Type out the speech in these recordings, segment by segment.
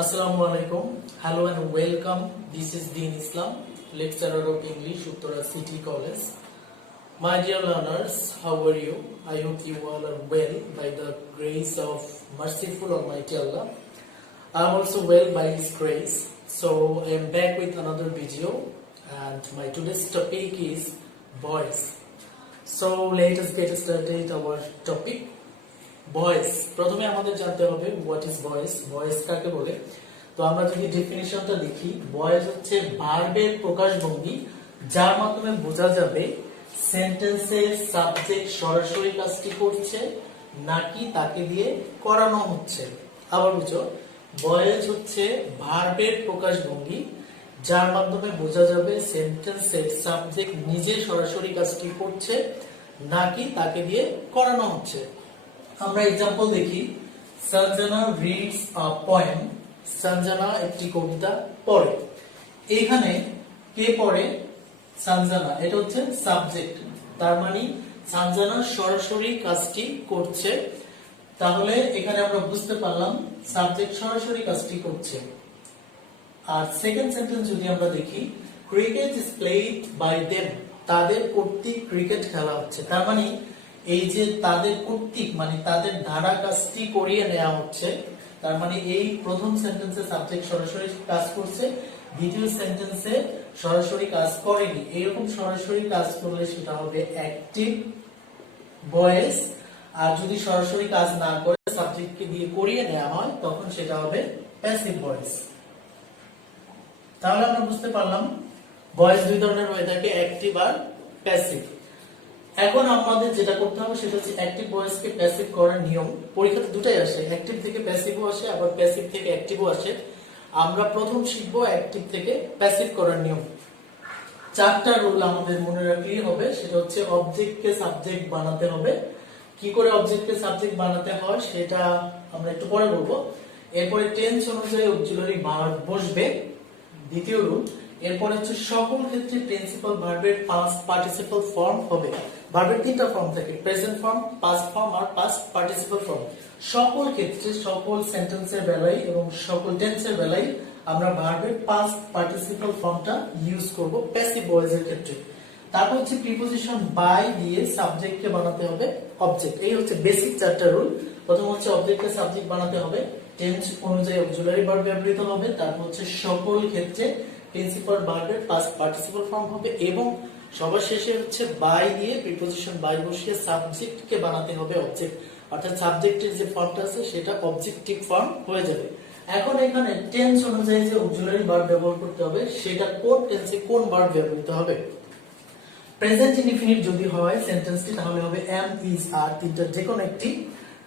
Assalamu alaikum. Hello and welcome. This is Dean Islam, lecturer of English, Uttara City College. My dear learners, how are you? I hope you all are well by the grace of merciful Almighty Allah. I am also well by His grace. So I am back with another video, and my today's topic is voice. So let us get started our topic. Voice প্রথমে আমাদের জানতে হবে what is voice voice কাকে বলে। তো আমরা যদি ডেফিনিশনটা লিখি, ভয়েস হচ্ছে ভার্বের প্রকাশভঙ্গি যার মাধ্যমে বোঝা যাবে সেন্টেন্সের সাবজেক্ট সরাসরি কাজটি করছে নাকি তাকে দিয়ে করানো হচ্ছে। আবার বুঝো, ভয়েস হচ্ছে ভার্বের প্রকাশভঙ্গি যার মাধ্যমে বোঝা যাবে সেন্টেন্সের সাবজেক্ট নিজে সরাসরি কাজটি করছে নাকি তাকে দিয়ে করানো হচ্ছে। আমরা एग्जांपल দেখি, Sanjana reads a poem. Sanjana একটি কবিতা পড়ে। এখানে কে পড়ে? সঞ্জনা। এটা হচ্ছে সাবজেক্ট, তার মানে সঞ্জনা সরাসরি কাজটি করছে। তাহলে এখানে আমরা বুঝতে পারলাম সাবজেক্ট সরাসরি কাজটি করছে। আর সেকেন্ড সেন্টেন্স যদি আমরা দেখি, cricket is played by them, তাদের কর্তৃক ক্রিকেট খেলা হচ্ছে। তার মানে এই যে তাদের কর্তৃক মানে তাদের দ্বারা কাজটি করিয়ে নেওয়া হচ্ছে, তার মানে এই প্রথম সেন্টেন্সে সাবজেক্ট সরাসরি কাজ করছে, দ্বিতীয় সেন্টেন্সে সরাসরি কাজ করেনি। এরকম সরাসরি কাজ করলে সেটা হবে অ্যাক্টিভ ভয়েস, আর যদি সরাসরি কাজ না করে সাবজেক্টকে দিয়ে করিয়ে নেওয়া হয় তখন সেটা হবে প্যাসিভ ভয়েস। তাহলে আমরা বুঝতে পারলাম ভয়েস দুই ধরনের হয়ে থাকে, অ্যাক্টিভ আর প্যাসিভ। এখন আমাদের যেটা করতে হবে সেটা হচ্ছে অ্যাক্টিভ ভয়েসকে প্যাসিভ করার নিয়ম। পরীক্ষাতে দুটাই আসে, অ্যাক্টিভ থেকে প্যাসিভও আসে, আবার প্যাসিভ থেকে অ্যাক্টিভও আসে। আমরা প্রথম শিখব অ্যাক্টিভ থেকে প্যাসিভ করার নিয়ম। চারটা রুল আমাদের মনে রাখলেই হবে। সেটা হচ্ছে অবজেক্টকে সাবজেক্ট বানাতে হবে। কি করে অবজেক্টকে সাবজেক্ট বানাতে হয় সেটা আমরা একটু পরে বলবো। এরপরে টেন্স অনুযায়ী অক্সিলারি ভার্ব বসবে, দ্বিতীয় রুল। এরপরে হচ্ছে সকল ক্ষেত্রে প্রিন্সিপাল ভার্বের পাস্ট পার্টিসিপল ফর্ম হবে। ভার্বের তিনটা ফর্ম থাকে, প্রেজেন্ট ফর্ম, পাস্ট ফর্ম আর পাস্ট পার্টিসিপল ফর্ম। সকল ক্ষেত্রে সকল সেন্টেন্সের বেলায় এবং সকল টেন্সের বেলায় আমরা ভার্বের পাস্ট পার্টিসিপল ফর্মটা ইউজ করব প্যাসিভ ভয়েসের ক্ষেত্রে। তারপর হচ্ছে প্রিপোজিশন বাই দিয়ে সাবজেক্টকে বানাতে হবে অবজেক্ট। এই হচ্ছে বেসিক চারটা রুল। প্রথম হচ্ছে অবজেক্টকে সাবজেক্ট বানাতে হবে, টেন্স অনুযায়ী অক্সিলারি ভার্ব ব্যবহৃত হবে, তারপর হচ্ছে সকল ক্ষেত্রে প্রিন্সিপাল ভার্বের পাস্ট পার্টিসিপল ফর্ম হবে, এবং সবার শেষে হচ্ছে বাই দিয়ে প্রিপোজিশন বাই বসিয়ে সাবজেক্টকে বানাতে হবে অবজেক্ট। অর্থাৎ সাবজেক্টের যে ফর্মটা আছে সেটা অবজেক্টিভ ফর্ম হয়ে যাবে। এখন এখানে টেন্স অনুযায়ী যে অক্সিলারি ভার্ব ব্যবহার করতে হবে সেটা কোন টেন্সে কোন ভার্ব ব্যবহৃত হবে। প্রেজেন্ট ইনডিফিনিট যদি হয় সেন্টেন্সটি তাহলে হবে এম, ইজ, আর, তিনটা যে কোনো একটি।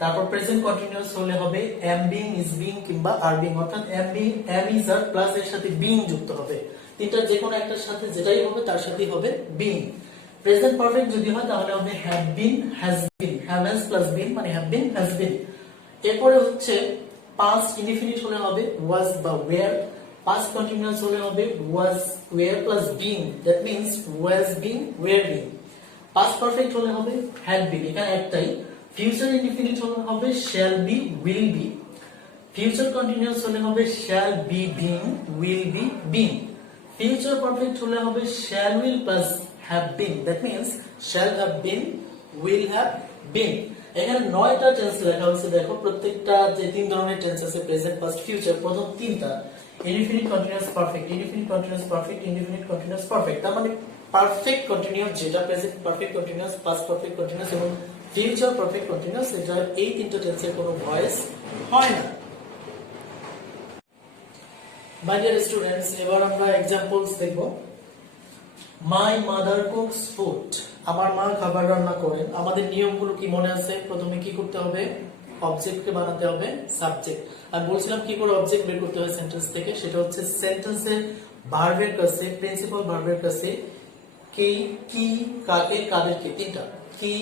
তারপর প্রেজেন্ট কন্টিনিউয়াস হলে হবে এম বিং, ইজ বিং কিংবা আর বিং, অর্থাৎ am being, am is are plus এর সাথে বিং যুক্ত হবে। তিনটা যে কোনো একটার সাথে যেটাই হবে তার সাথেই হবে বিং। প্রেজেন্ট পারফেক্ট যদি হয় তাহলে হবে have bin, has been, have has plus been মানে হ্যাভ বিন, হ্যাজ বিন। এরপরে হচ্ছে পাস্ট ইনডিফিনিট হলে হবে ওয়াজ বা ওয়্যার। পাস্ট কন্টিনিউয়াস হলে হবে was were plus being, that means was being, were being. Past perfect হলে হবে হ্যাড বিন, এখানে একটাই। ফিউচার ইনডিফিনিট হলে হবে shall B, will be. Future continuous হলে হবে shall be being, will be being. Future perfect হলে হবে shall will plus have been, that means shall have been, will have been. এখানে 9টা tense লেখা হয়েছে, দেখো প্রত্যেকটা যে তিন ধরনের টেন্স আছে প্রেজেন্ট, পাস্ট, ফিউচার, প্রথম তিনটা indefinite, continuous, perfect, indefinite, continuous, perfect, indefinite, continuous, perfect. তার মানে পারফেক্ট কন্টিনিউয়াস যেটা present perfect continuous, past perfect continuous এবং ফিউচার পারফেক্ট কন্টিনিউয়াস, এটা এই তিনটা টেন্সের কোনো ভয়েস হয় না। মাই ডিয়ার স্টুডেন্টস, এবার আমরা एग्जांपल्स দেখব। মাই মাদার কুকস ফুড, আমার মা খাবার রান্না করেন। আমাদের নিয়মগুলো কি মনে আছে? প্রথমে কি করতে হবে? অবজেক্টকে বানাতে হবে সাবজেক্ট। আমি বলছিলাম কি করে অবজেক্ট বের করতে হয় সেন্টেন্স থেকে, সেটা হচ্ছে সেন্টেন্সের ভার্বের কাছে, প্রিন্সিপাল ভার্বের কাছে কে, কি, কাকে, কাদেরকে, তিনটা কি,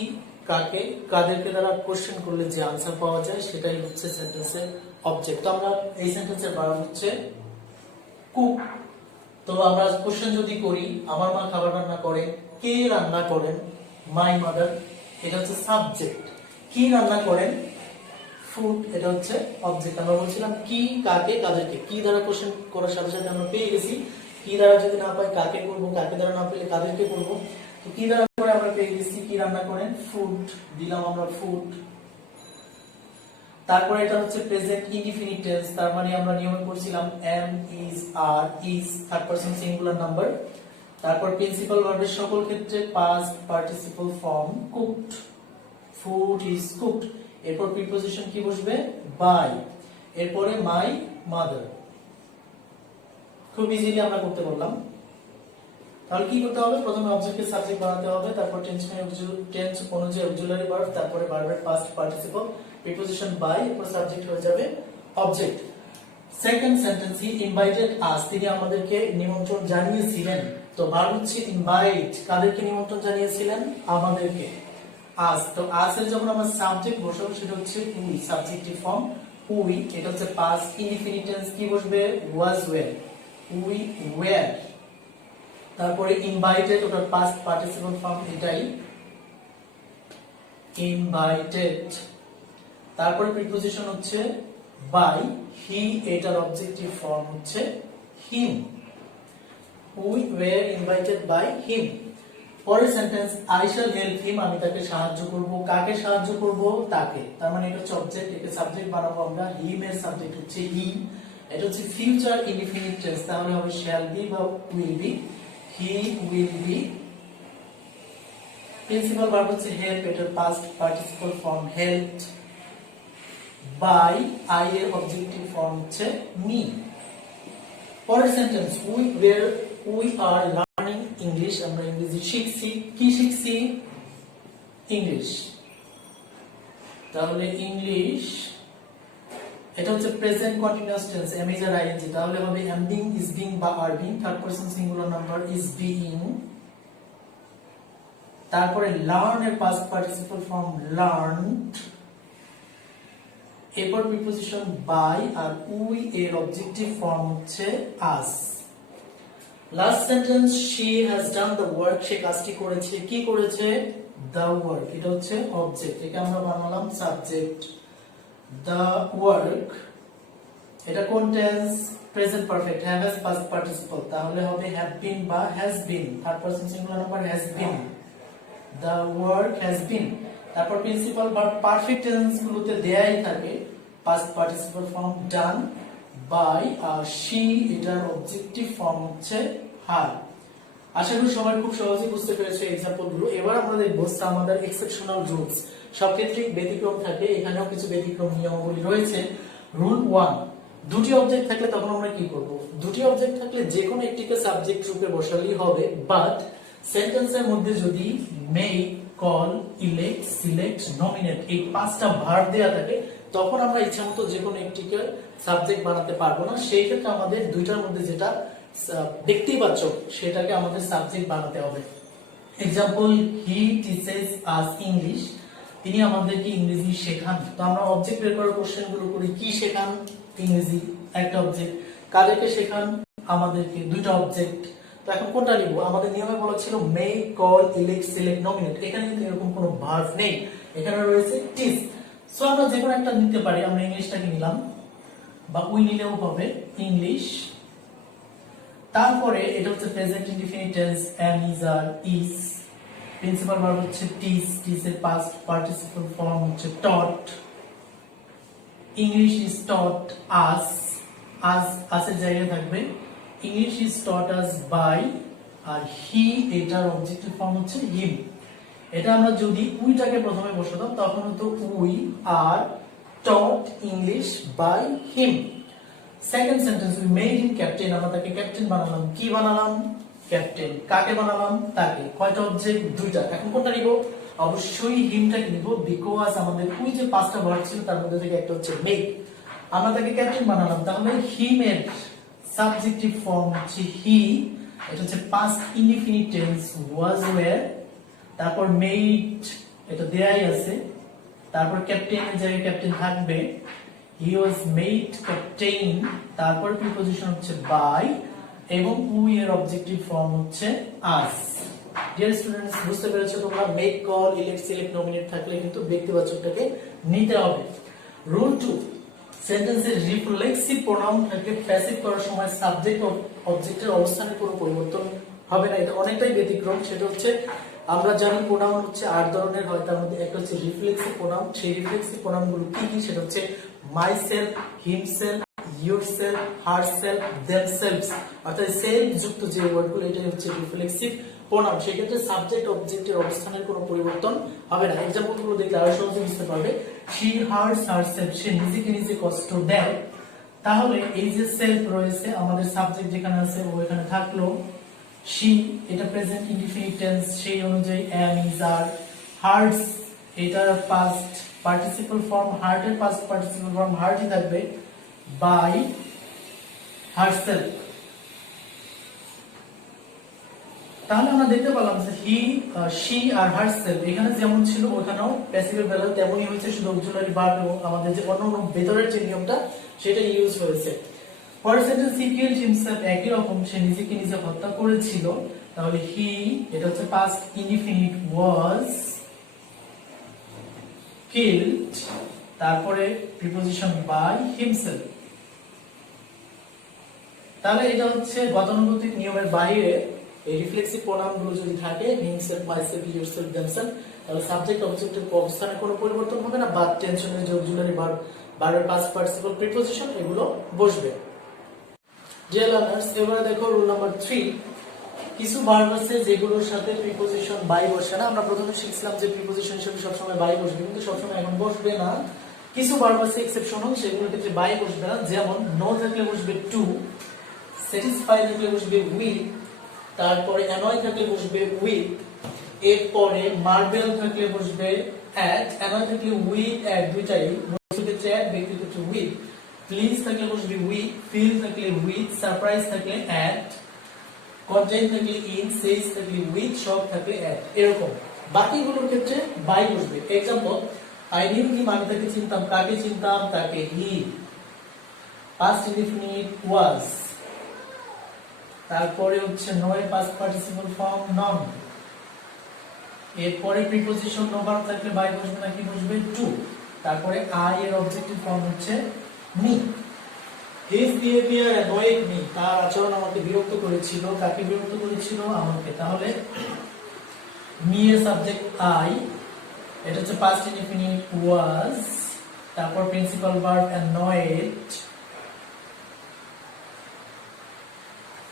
কাকে, কাদেরকে দ্বারা কোশ্চেন করলে যে আনসার পাওয়া যায় সেটাই হচ্ছে সেন্টেন্সের অবজেক্ট। তো আমরা এই সেন্টেন্সের ভার্ব হচ্ছে কুক। তো আমরা কোশ্চেন যদি করি, আমার মা খাবার রান্না করে, কে রান্না করেন? মাই মাদার, এটা হচ্ছে সাবজেক্ট। কি রান্না করেন? ফুড, এটা হচ্ছে অবজেক্ট। আমরা বলছিলাম কি, কাকে, কাদেরকে। কি দ্বারা কোশ্চেন করার সাথে সাথে আমরা পেয়ে গেছি কি দ্বারা যদি না পাই কাকে করব, কাকে দ্বারা না পেলে কাদেরকে করব। তো কি দ্বারা করে আমরা পেয়ে গেছি কি রান্না করেন, ফুড দিলাম আমরা ফুড। তারপরে এটা হচ্ছে প্রেজেন্ট ইনডিফিনিট টেন্স, তার মানে আমরা নিয়মে পড়ছিলাম am, is, are, is third person singular number. তারপর প্রিন্সিপাল ভার্বের সকল ক্ষেত্রে past participle form cooked, food is cooked. এরপর প্রিপোজিশন কি বসবে, বাই। এরপরে মাই মাদার। খুব ইজিলি আমরা করতে পারলাম। তাহলে কি করতে হবে, প্রথমে অবজেক্টকে সাবজেক্ট বানাতে হবে, তারপর টেন্স অনুযায়ী অক্সিলারি ভার্ব, তারপরে ভার্বের পাস্ট পার্টিসিপল, প্রিপোজিশন বাই, এরপর সাবজেক্ট হয়ে যাবে object. Second sentence, he invited us, তিনি আমাদেরকে নিমন্ত্রণ জানিয়েছিলেন। তো ভার্ব হচ্ছে ইনভাইট, কাদেরকে নিমন্ত্রণ জানিয়েছিলেন, আমাদেরকে। আস, তো আস এর যখন আমরা সাবজেক্ট বসাবো সেটা হচ্ছে উই, সাবজেক্টিভ ফর্ম উই। এটা হচ্ছে পাস্ট ইনডিফিনিট টেন্স, কি বসবে, ওয়াজ ওয়্যার, উই ওয়্যার। তারপরে ইনভাইটেড, ওটার পাস্ট পার্টিসিপল ফর্ম এটাই, ইনভাইটেড। তারপরে প্রিপোজিশন হচ্ছে বাই, হি, এটার অবজেক্টিভ ফর্ম হচ্ছে him, we were invited by him. পরের sentence, I shall help him, আমি তাকে সাহায্য করব। কাকে সাহায্য করব, তাকে। তার মানে এটা হচ্ছে অবজেক্ট, একে সাবজেক্ট বানাবো আমরা। হিম এর সাবজেক্ট হচ্ছে হি, এটা হচ্ছে ফিউচার ইনডিফিনিট টেন্স, তাহলে হবে শ্যাল বি বা will be, he will be. Principal verb হচ্ছে হেল্প, এটার past participle form helped. By, I এর অবজেক্টিভ ফর্ম হচ্ছে মি। পরের sentence, we are learning English, আমরা ইংরেজি শিখছি। কি শিখছি, ইংলিশ। তাহলে ইংলিশ, এটা হচ্ছে present continuous tense, am is are ING, তাহলে হবে এম বিং, ইজ বিং বা are being, third person singular number is being. তারপরে লার্ন এর পাস্ট পার্টিসিপল ফর্ম লার্নড। এরপর প্রিপোজিশন বাই, আর উই এর অবজেক্টিভ ফর্ম হচ্ছে us. Last sentence, she has done the work, সে কাজটি করেছে। কি করেছে, দ্য ওয়ার্ক, এটা হচ্ছে অবজেক্ট, একে আমরা বানালাম সাবজেক্ট। দ্য ওয়ার্ক, এটা কোন tense, present perfect, have has past participle, তাহলে হবে হ্যাভ বিন বা has been, third person singular number has been, the work has been. তারপর প্রিন্সিপাল ভার্ব পারফেক্ট টেন্স গুলোতে দেয়াই থাকে, past participle form done by, আর শি, এটার objective form হচ্ছে হার। আশা করি সবাই খুব সহজেই বুঝতে পেরেছে এক্সাম্পল গুলো। এবার আমরা দেখবো আমাদের এক্সেপশনাল রুলস। সব ক্ষেত্রেই ব্যতিক্রম থাকে, এখানেও কিছু ব্যতিক্রম নিয়মাবলী রয়েছে। রুল 1, দুটি অবজেক্ট থাকলে তখন আমরা কি করব, দুটি অবজেক্ট থাকলে যে কোনো একটিকে সাবজেক্ট রূপে বসালেই হবে, বাট সেন্টেন্সের মধ্যে যদি make, call, elect, select, nominate এই পাঁচটা ভার্ব দেয়া থাকে তখন আমরা ইচ্ছামতো যে কোনো একটিকে সাবজেক্ট বানাতে পারবো না। সেই ক্ষেত্রে আমাদের দুইটার মধ্যে যেটা ব্যক্তিবাচক সেটাকে আমাদের সাবজেক্ট বানাতে হবে। Example, he teaches us English, তিনি আমাদেরকে ইংরেজি শেখান। তো আমরা অবজেক্ট বের করার কোশ্চেন গুলো করি, কি শেখান, ইংরেজি, একটা অবজেক্ট। কাদেরকে শেখান, আমাদেরকে, দুইটা অবজেক্ট। তো এখন কোনটা নিব, আমাদের নিয়মে বলা ছিল make, call, elect, select, nominate. এখানে কিন্তু এরকম কোনো ভার্ব নেই, এখানে রয়েছে টিচ। সো আমরা যে কোনো একটা নিতে পারি, আমরা ইংলিশটাকে নিলাম, বা উই নিলেও হবে ইংলিশ। তারপরে এটা হচ্ছে present indefinite tense, am, is, are, is. Principal verb হচ্ছে টিচ, টিচ এর পাস্ট পার্টিসিপল ফর্ম হচ্ছে taught. English is taught us, আসের জায়গায় থাকবে English is taught us by, আর হি, এটার অবজেক্টিভ ফর্ম হচ্ছে হিম। এটা আমরা যদি উইটাকে প্রথমে বসাতাম তখন হতো we are taught English by him. Second sentence, we made him captain, আমরা তাকে ক্যাপ্টেন বানালাম। কি বানালাম, ক্যাপ্টেন। কাকে বানালাম, তাকে। কয়টা অবজেক্ট, দুইটা। এখন কোনটা নিব, অবশ্যই হিমটাকে নিব, বিকজ আমাদের ওই যে পাঁচটা ভার্ব ছিল তার মধ্যে থেকে একটা হচ্ছে মেক। আমরা তাকে ক্যাপ্টেন বানালাম, তাহলে হিমের সাবজেক্টিভ ফর্ম হচ্ছে হি, এটা হচ্ছে পাস্ট ইনডিফিনিট টেন্স ওয়াজ ওয়্যার। তারপর মেড, এটা দেয়াই আছে। তারপর ক্যাপ্টেনের জায়গায় ক্যাপ্টেন থাকবে, হি ওয়াজ মেড ক্যাপ্টেন। তারপর প্রিপোজিশন হচ্ছে বাই, এবং উই এর অবজেক্টিভ ফর্ম হচ্ছে আস। ডিয়ার স্টুডেন্টস, বুঝতে পেরেছো তোমরা, make, call, elect, select, nominate থাকলে কিন্তু ব্যক্তিবাচকটাকে নিতে হবে। রুল 2, সেন্টেন্সে রিফ্লেক্সিভ প্রোনাউন থাকে প্যাসিভ করার সময় সাবজেক্ট ও অবজেক্টের অবস্থানের কোনো পরিবর্তন হবে না। এটা অনেকটাই ব্যতিক্রম। সেটা হচ্ছে আমরা জানি প্রোনাউন হচ্ছে 8 ধরনের হয়, তার মধ্যে একটা হচ্ছে রিফ্লেক্সিভ প্রোনাউন। সেই রিফ্লেক্সিভ প্রোনাউন গুলো কি কি? সেটা হচ্ছে my self, himself, yourself, herself, themselves, অর্থাৎ সেলফ যুক্ত যে ওয়ার্ডগুলো এটাই হচ্ছে রিফ্লেক্সিভ প্রোনাউন। সেক্ষেত্রে সাবজেক্ট অবজেক্টের অবস্থানের কোনো পরিবর্তন হবে না। এক্সাম্পলগুলো দেখলে আরো সহজে বুঝতে পারবে। she hurts herself, সে নিজেকে নিজে কষ্ট দেয়। তাহলে এই যে সেলফ রয়েছে, আমাদের সাবজেক্ট যেখানে আছে ও এখানে থাকলো। she এটা প্রেজেন্ট ইনডিফিনিট টেন্স, সেই অনুযায়ী am, is, are। hurts এটা পাস্ট পার্টিসিপল ফর্ম, হার্টের পাস্ট পার্টিসিপল ফর্ম হার্টই থাকবে। by herself। তাহলে আমরা দেখতে পেলাম যে হি, she আর herself এখানে যেমন ছিল ওখানেও প্যাসিভের বেলা তেমনই হয়েছে, শুধু অক্সিলারি ভার্ব এবং আমাদের যে অন্য ভেতরের যে নিয়মটা সেটা ইউজ হয়েছে। পরের সেন্টেন্স he killed himself, একই রকম, সে নিজেকে নিজে হত্যা করেছিল। তাহলে he এটা হচ্ছে পাস্ট ইনডিফিনিট was killed, তারপরে প্রিপোজিশন by himself। তাহলে এটা হচ্ছে গতানুগতিক নিয়মের বাইরে এই রিফ্লেক্সিভ প্রোনাউন গুলো যদি থাকে himself, myself, yourself, themselves, তাহলে সাবজেক্ট অবজেক্টের অবস্থানে কোনো পরিবর্তন হবে না, বা টেনশনের যে অক্সিলারি ভার্ব, ভার্বের পাস্ট পার্টিসিপল, প্রিপোজিশন এগুলো বসবে। ডিয়ার লার্নার্স, এবারে দেখো রুল নাম্বার 3। কিছু ভার্ব আছে যেগুলোর সাথে প্রিপোজিশন বাই বসে না। আমরা প্রথমে শিখছিলাম যে প্রিপোজিশন হিসেবে সবসময় বাই বসবে, কিন্তু সবসময় এখন বসবে না। কিছু ভার্ব আছে এক্সেপশনাল, সেগুলোর ক্ষেত্রে বাই বসবে না। যেমন নো থাকলে বসবে টু, স্যাটিসফাই থাকলে বসবে উইথ, তারপরে অ্যানয় থাকলে বসবে উইথ, এরপরে মার্বেল থাকলে বসবে অ্যাট, অ্যানয় থাকলে উইথ অ্যাট দুইটাই, বস্তুর ক্ষেত্রে অ্যাট, ব্যক্তির ক্ষেত্রে উইথ, প্লিজ থাকলে বসবে উইথ, ফিল থাকলে উইথ, সারপ্রাইজ থাকলে অ্যাট, কন্টেইন থাকলে ইন, সেইজ থাকলে উইথ, শক থাকলে অ্যাট, এরকম। বাকিগুলোর ক্ষেত্রে বাই বসবে। এক্সাম্পল, আই নিউ হিম, আমি তাকে চিনতাম। কাকে চিনতাম? তাকে। হি, পাস্ট ইনডিফিনিট ওয়াজ। তারপরে হচ্ছে নো এর পাস্ট পার্টিসিপল ফর্ম নন। এরপরে প্রিপোজিশন নো ভার্ব থাকলে বাই বসবে না, কি বসবে? টু। তারপরে আই এর অবজেক্টিভ ফর্ম হচ্ছে me. His behaviour annoyed me, তার আচরণ আমাকে বিরক্ত করেছিল। কাকে বিরক্ত করেছিল? আমাকে। তাহলে মি এর সাবজেক্ট আই, এটা হচ্ছে পাস্ট ইনডিফিনিট ওয়াজ, তারপর প্রিন্সিপাল ভার্ব অ্যানয়েড।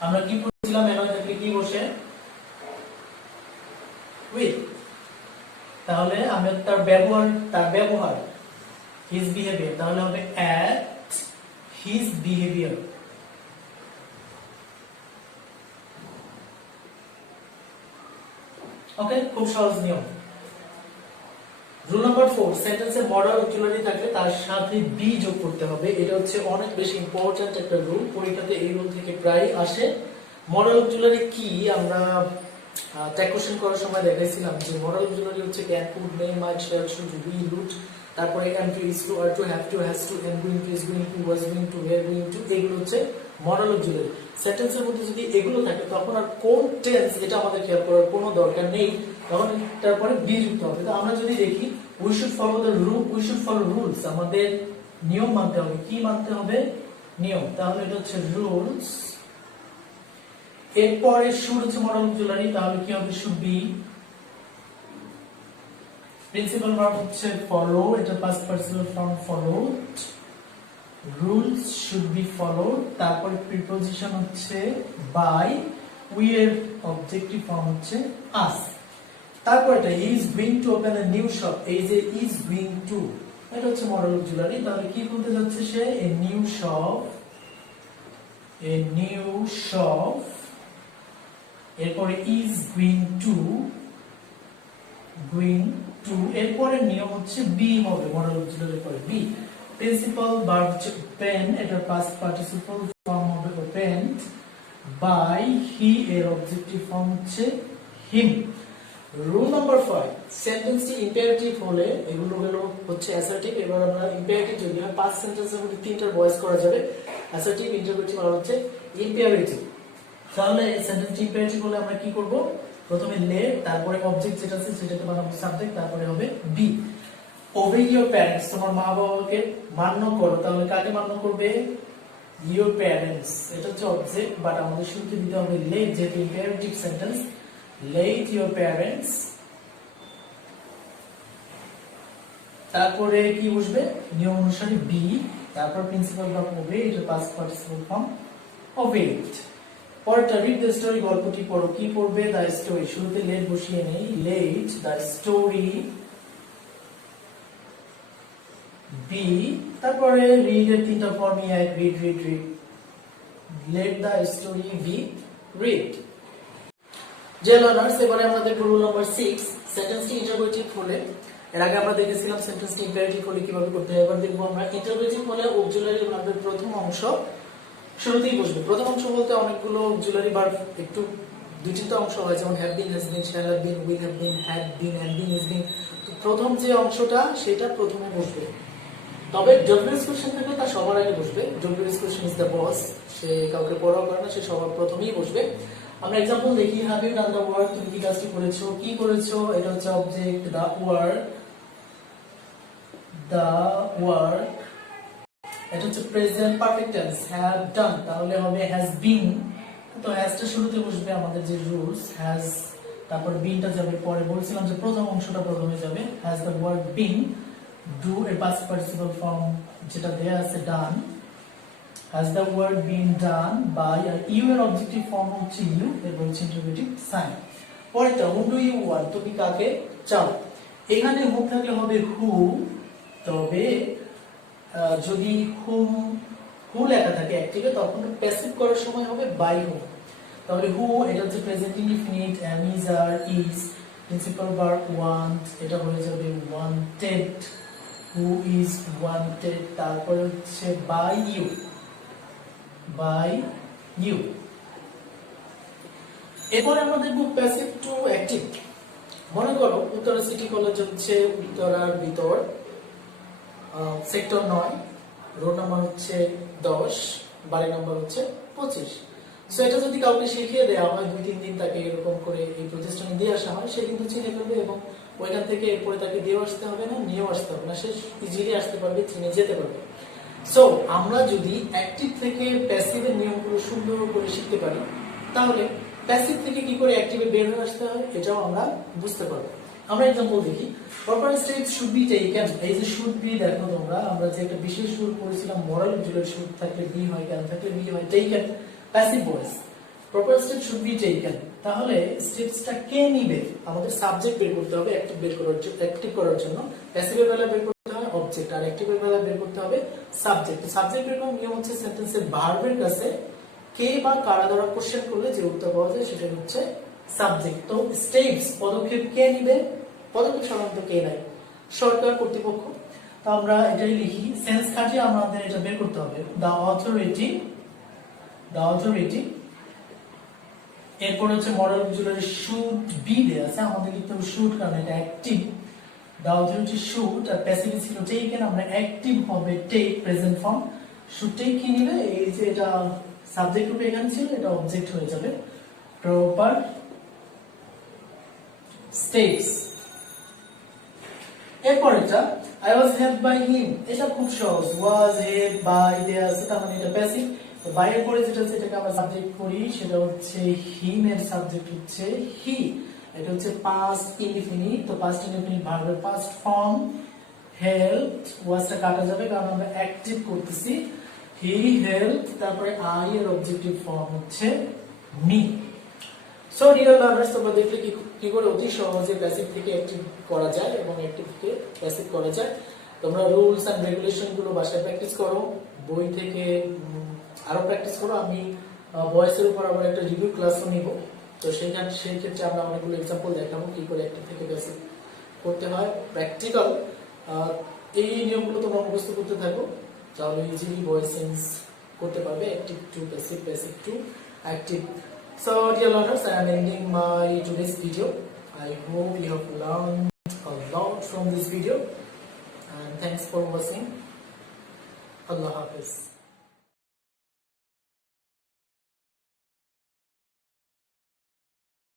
আমরা কি পড়ছিলাম? অ্যানয়েড থাকলে কি বসে? উইথ। তাহলে আমরা তার ব্যবহার হিজ বিহেভিয়ার, তাহলে হবে অ্যাট হিজ বিহেভিয়ার। ওকে, খুব সহজ নিয়ম। রুল নাম্বার 4, সেন্টেন্সে মডাল অক্সিলারি থাকলে তার সাথে বি যোগ করতে হবে। এটা হচ্ছে অনেক বেশি ইম্পর্টেন্ট একটা রুল, পরীক্ষাতে এই রুল থেকে প্রায় আসে। মডাল অক্সিলারি কি আমরা ট্যাগ কোশ্চেন করার সময় দেখাইছিলাম যে মডাল অক্সিলারি হচ্ছে can, could, may, might, shall, should, will, would, তারপরে am to, is to, are to, have to, has to, am going to, is going to, was going to, were going to, এগুলো হচ্ছে modal auxiliary. সেন্টেন্সের মধ্যে যদি এগুলো থাকে তখন আর কোন টেন্স এটা আমাদের খেয়াল করার কোনো দরকার নেই, তখন তারপরে বি যুক্ত হবে। তো আমরা যদি দেখি we should follow the rule, we should follow rules, আমাদের নিয়ম মানতে হবে। কি মানতে হবে? নিয়ম। তাহলে এটা হচ্ছে রুলস। এরপরে শুড হচ্ছে মডাল অক্সিলারি, তাহলে কি হবে? Should be. প্রিন্সিপাল ভার্ব হচ্ছে ফলো, এটা past participle form followed. Rules should be followed, তারপরে প্রিপোজিশন হচ্ছে বাই, উই এর অবজেক্টিভ ফর্ম হচ্ছে আস। তারপর এটা is going to open A new shop, এই যে ইজ গোইং টু এটা হচ্ছে মডাল অক্সিলারি। তাহলে কি খুলতে যাচ্ছে সে? A new shop, a new shop. এরপরে is going to, going to. এরপরে নিয়ম হচ্ছে বি হবে, মডাল অক্সিলারি পরে বি। প্রিন্সিপাল ভার্ব হচ্ছে ওপেন, এটা পাস্ট পার্টিসিপল ফর্ম হবে ওপেনড। বাই, হি এর অবজেক্টিভ ফর্ম হচ্ছে হিম। রুল নাম্বার 5, সেন্টেন্সটি ইম্পারেটিভ হলে এগুলো হলো হচ্ছে অ্যাসার্টিভ। এবার আমরা ইম্পারেটিভ যদি হয় 5 সেন্টেন্সের মধ্যে 3টার ভয়েস করা যাবে, অ্যাসার্টিভ, ইন্টারোগেটিভ আর হচ্ছে ইম্পারেটিভ। তাহলে সেন্টেন্সটি ইম্পারেটিভ হলে আমরা কি করব? প্রথমে লেট, তারপরে অবজেক্ট যেটা আছে সেটাকে বানাবো সাবজেক্ট, তারপরে হবে বি। ওবে ইওর প্যারেন্টস, তোমার মা বাবাকে মান্য করো, তাহলে কাকে মান্য করবে? ইওর প্যারেন্টস, এটা হচ্ছে অবজেক্ট, বাট আমাদের শুরুতে দিতে হবে লেট, যেহেতু imperative sentence. Let your parents, তারপরে কি বসবে? নিয়ম অনুসারে বি, তারপর প্রিন্সিপাল ভার্ব ওবে, এটা পাস্ট পার্টিসিপল ফর্ম ওবেড। পরেরটা রিড দ্য স্টোরি, গল্পটি পড়ো। কি পড়বে? দ্য স্টোরি, শুরুতে লেট বসিয়ে নেই, লেট দ্য স্টোরি বি, তারপরে রিড এর তিনটা ফর্ম এক, read read read, let the story be read. যে লার্নার্স, এবারে আমাদের রুল নাম্বার 6, সেন্টেন্সটি ইন্টারোগেটিভ হলে, এর আগে আমরা দেখেছিলাম সেন্টেন্সটি ইম্পারেটিভ হলে কিভাবে করতে হয়, এবার দেখবো আমরা ইন্টারোগেটিভ হলে অক্সিলারি ভার্বের প্রথম অংশ শুরুতেই বসবে। প্রথম অংশ বলতে অনেকগুলো অক্সিলারি ভার্ব একটু দুই তিনটা অংশ হয়, যেমন have been, has been, shall have been, will have been, had been, had been, is বিন। প্রথম যে অংশটা সেটা প্রথমে বসবে, তবে ডব্লিউএস কোশ্চেন থাকলে তার সবার আগে বসবে। WH question is the boss, সে কাউকে পড়াও করে না, সে সবার প্রথমেই বসবে। আমরা एग्जांपल দেখি, have you done the work, তুমি কি কাজটি করেছো? কি করেছো? এটা হচ্ছে object, the work, the work. এটা হচ্ছে present perfect tense, have done, তাহলে হবে হ্যাজ বিন। তো হ্যাজটা শুরুতে বসবে, আমাদের যে রুলস, হ্যাজ, তারপর বিনটা যাবে পরে। বলছিলাম যে প্রথম অংশটা প্রথমে যাবে, has the work bin, do এর পাস্ট পার্টিসিপল ফর্ম যেটা দেয়া আছে ডান, has the work been done by, you এর অবজেক্টিভ ফর্ম হচ্ছে you, এর হচ্ছে ইন্টারোগেটিভ সাইন। পরেরটা who do you want, তুমি কাকে চাও? এখানে who থাকলে হবে who, তবে যদি who লেখা থাকে অ্যাক্টিভে, তখন প্যাসিভ করার সময় হবে by whom। তাহলে who, এটা হচ্ছে present indefinite, am, is, are, is, principal verb want, এটা হয়ে যাবে wanted, who is wanted, তারপর হচ্ছে by you, by you। এরপরে আমরা দেখব প্যাসিভ টু অ্যাক্টিভ। মনে করো উত্তরা সিটি কলেজ হচ্ছে উত্তরার ভিতর, সেক্টর 9, রোড নাম্বার হচ্ছে 10, বাড়ি নাম্বার হচ্ছে 25। সো এটা যদি কাউকে শিখিয়ে দেওয়া হয়, 2-3 দিন তাকে এরকম করে এই প্রতিষ্ঠানে দিয়ে আসা হয়, সে কিন্তু চিনে ফেলবে, এবং ওইখান থেকে এরপরে তাকে দিয়েও আসতে হবে না, নিয়েও আসতে হবে না, সে ইজিলি আসতে পারবে, চিনে যেতে পারবে। সো আমরা যদি অ্যাক্টিভ থেকে প্যাসিভের নিয়মগুলো সুন্দর করে শিখতে পারি, তাহলে প্যাসিভ থেকে কি করে অ্যাক্টিভে বের হয়ে আসতে হয় এটাও আমরা বুঝতে পারবো। আমরা एग्जांपल দেখি, proper steps should be taken. এই যে শুড বি, দেখো তোমরা, আমরা যে একটা বিশেষ রুল করেছিলাম, মরাল অক্সিলারি শুড থাকলে বি হয়, ক্যান থাকলে বি হয়, taken passive voice, proper step should be taken. তাহলে স্টেপসটা কে নিবে? আমাদের সাবজেক্ট বের করতে হবে অ্যাক্টিভ বের করার জন্য, অ্যাক্টিভ করার জন্য প্যাসিভের বেলা বের করতে হয় অবজেক্ট, আর অ্যাক্টিভের বেলা বের করতে হবে সাবজেক্ট। সাবজেক্ট বের করার নিয়ম হচ্ছে সেন্টেন্সের ভার্বের কাছে কে বা কারা দ্বারা কোশ্চেন করলে যে উত্তর পাওয়া যায় সেটা হচ্ছে সাবজেক্ট। তো স্টেপস, পদক্ষেপ কে নিবে? পদক্ষেপ সাধারণত কে নেয়? সরকার, কর্তৃপক্ষ। তো আমরা এটাই লিখি, সেন্স খাটিয়ে আমাদের এটা বের করতে হবে, দ্য অথরিটি, দ্য অথরিটি। এরপর হচ্ছে মডেল অক্সিলারি শুড বি দেয়া আছে, আমাদের লিখতে হবে শুড, কারণ এটা অ্যাক্টিভ। দ্য অথরিটি শুড, আর প্যাসিভ ছিল টেকেন, আমরা অ্যাক্টিভ হবে take, present form. Should take কি নিবে? এই যে এটা সাবজেক্ট রূপে এখানে ছিল, এটা অবজেক্ট হয়ে যাবে। Proper steps. এরপর এটা I was helped by him, এটা খুব সহজ, was helped by দেয়া আছে, তার মানে এটা প্যাসিভ। তো বাই এর পরে যেটা আছে এটাকে আমরা সাবজেক্ট করি, সেটা হচ্ছে him, এর সাবজেক্ট হচ্ছে he, এটা হচ্ছে পাস্ট ইনডিফিনিট। তো পাস্ট ইনডিফিনিট ভার্বের পাস্ট ফর্ম হেল্পড, ওয়াজটা কাটা যাবে কারণ আমরা অ্যাক্টিভ করতেছি, he helped, তারপরে I এর অবজেক্টিভ ফর্ম হচ্ছে me। সো ডিয়ার লার্নার্স, তোমরা দেখলে কি করে অতি সহজে প্যাসিভ থেকে অ্যাক্টিভ করা যায় এবং অ্যাক্টিভ থেকে প্যাসিভ করা যায়। তোমরা রুলস এন্ড রেগুলেশন গুলো বাসায় প্র্যাকটিস করো, বই থেকে আরো প্র্যাকটিস করো। আমি ভয়েসের উপর আবার একটা রিভিউ ক্লাসও নিব, তো সেই ক্ষেত্রে আমরা অনেকগুলো एग्जांपल দেখাবো কি করে অ্যাক্টিভ থেকে প্যাসিভ করতে হয়, প্র্যাকটিক্যাল। এই নিয়মগুলো তোমরা মুখস্থ করতে থাকো, তাহলে ইজিলি ভয়েস চেঞ্জ করতে পারবে, active to passive, passive to active. So dear learners, I am ending my today's video. I hope you have learned a lot from this video, and thanks for watching. Allah Hafiz.